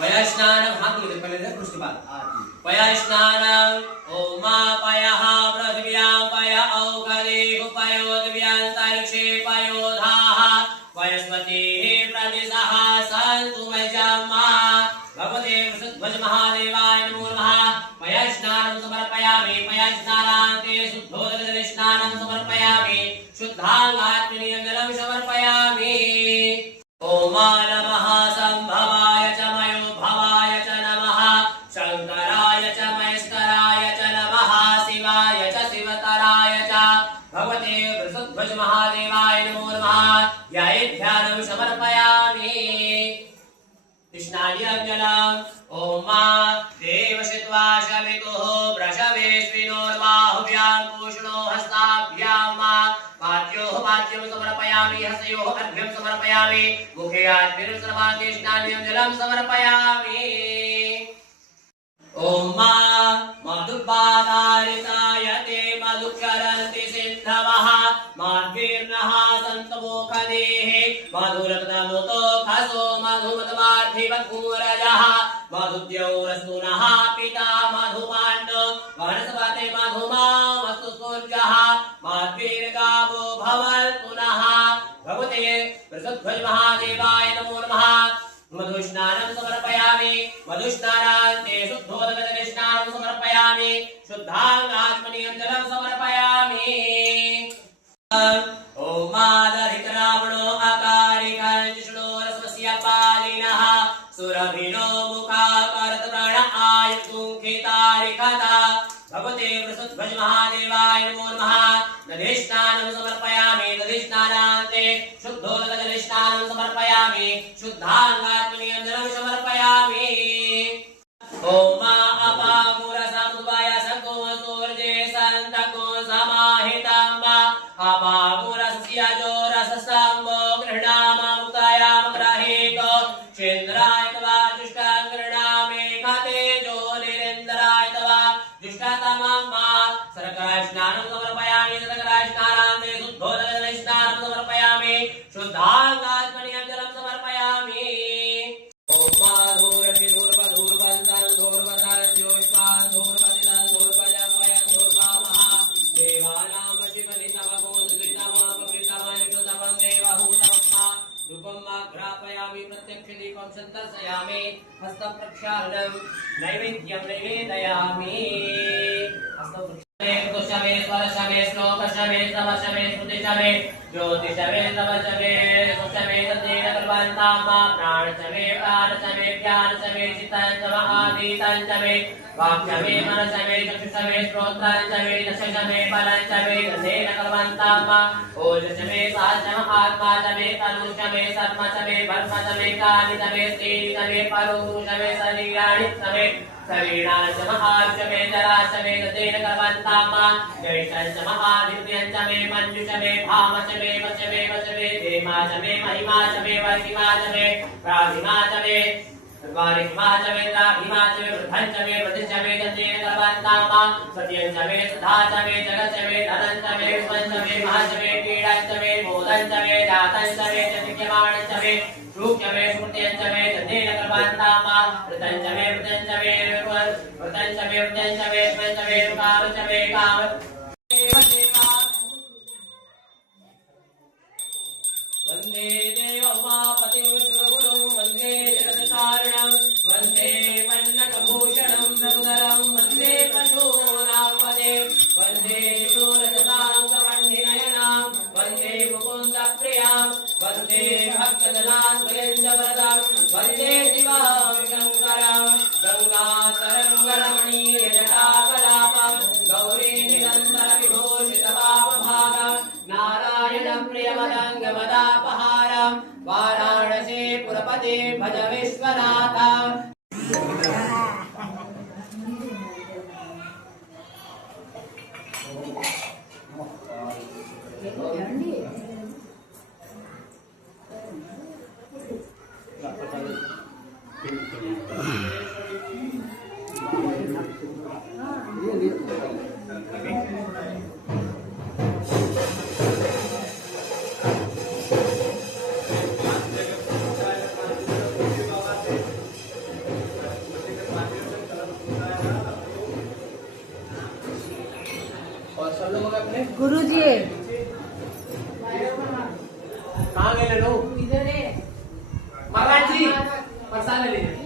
पयस्नानं हाथ में पहले उसके बाद पयस्नानं ओमा पयः पृथिव्यां पय औषधे पयोदव्यान्तरिक्षे पयोधाः वयस्पतिः प्रतिशः सन्तु मज्जमा भगवते वसुध्वज महादेवाय नमो नमः पयस्नानं समर्पयामि पयस्नानान्ते शुद्धोदकजलस्नानं समर्पयामि शुद्धाङ्गात्मनीयं समर्पयामि ओम नमः संभवाय च मयो भवाय च नमः शंकराय च महेश्वराय च नमः शिवाय च शिवतराय च भगवते वृषध्वज महादेवाय नमो नमः ध्यानं समर्पयामि कृष्णार्यजलम् ओम देवशित्वा शवितुः वृषभेष्विनोर्बाहुभ्यां पूष्णो हस्ताभ्यां पाद्योः पाद्यं समर्पयामि हसयोः अर्घ्यं समर्पयामि मुखे आत्मेन सर्वाङ्गे स्नानं जलं समर्पयामि ओम मधुपादारिताय ते मधुक्षरन्ति सिन्धवः मार्गीर्णः सन्तमोखदेः मधुरक्तमुतो खसो मधुमतवार्धिवत्कूरजः मधुद्यौरस्तुनः पिता मधुमाण्डो वनस्पते मधुमा वस्तुस्फूर्जः मार्गीर्गावो भवन्तु नः भगवते वृषध्वज महादेवाय नमो नमः मधुस्नानं समर्पयामि मधुस्नानान्ते शुद्धोदकजलस्नानं समर्पयामि शुद्धाङ्गात्मनीयं जलं समर्पयामि ओमादधितरावणो अकारिकाञ्जिष्णो रस्वस्य पालिनः सुरभिनो मुखाकरतप्राण आयुर्कुङ्खितारिकथा भगवते वृषध्वज महादेवाय नमो नमः दधिस्नानं समर्पयामि दधिस्नानान्ते शुद्धोदकजलस्नानं समर्पयामि शुद्धाङ्गात्मनीयं जलं समर्पयामि ओम अपामूलसमुद्भय सको सूर्ये सन्तको समाहितं अपामूलस्य जोरसस्तम्भो गृह्णाममुक्तायां ग्रहेतो चेन्द्राय तवा जुष्टां गृह्णामे खतेजो निरेन्द्राय तवा जुष्टतमं सर्करास्नानं समर्पयामि सर्करास्नानान्ते शुद्धोदकजलस्नानं समर्पयामि शुद्धाङ्गात्मनीयं जलं समर्पयामि ओम धूर्वति धूर्वधूर्वन्तं धूर्वतं ज्योष्पान् धूर्वतितं धूर्वजमयं धूर्वामः देवानां शिवनितमभूतकृतमपकृतमयुतमं देवहूतमः रूपं आघ्रापयामि प्रत्यक्षदीपं सन्दर्शयामि हस्तं प्रक्षालनं नैवेद्यं निवेदयामि हस्तं कुशमे स्वरशमे श्लोकशमे समशमे श्रुतिशमे ज्योतिशमे तमशमे सुशमे तदेव कर्मन्तां प्राणशमे प्राणशमे ध्यानशमे चित्तञ्चम आदितञ्चमे वाक्शमे मनशमे चक्षुषमे श्रोत्रञ्चमे दशशमे फलञ्चमे दशेन कर्मन्तां ओजशमे सहस्रम आत्माशमे तनुशमे सर्मशमे भर्मशमे कानिशमे स्त्रीशमे परुषमे शरीराणि शमे शरीरांशम आयुषमे जराशमे तदेन कर्मन्तां जैषंशम आदित्यंशमे मंजुषमे भामशमे वशमे वशमे धेमाशमे महिमाशमे वर्धिमाशमे प्राधिमाशमे वारिमाशमे द्राभिमाशमे वृद्धंशमे वृद्धिशमे तदेन कर्मन्तां सत्यंशमे सुधाशमे जगतशमे धनंशमे विश्वंशमे महाशमे पीडंशमे मोदंशमे जातंशमे चतिक्यमाणंशमे सूक्ष्मे स्मृत्यंशमे तदेन कर्मन्तां वृतंशमे वृतंशमे वृतंशमे वृतंशमे स्मंशमे कामशमे काम वन्दे देवोमापतिं सुरगुरुं वन्दे जगत्कारणं वन्दे पन्नकभूषणं प्रभुधरं वन्दे पशूनां पदे वन्दे शूरशताङ्गमण्डिनयनां वन्दे मुकुन्दप्रियां वन्दे भक्तजनास्मयञ्जवरदां वन्दे शिवं शङ्करं गङ्गातरङ्गरमणीयजटाकलापं गौरीनिरन्तरविभूषितवामभागं नारायणं प्रियमदङ्गमदापहारं वाराणसी पुरपति भज विश्वनाथं और सब लोग अपने गुरुजी कहाँ गए लोग? इधर है महाराज जी प्रसाद ले लीजिए।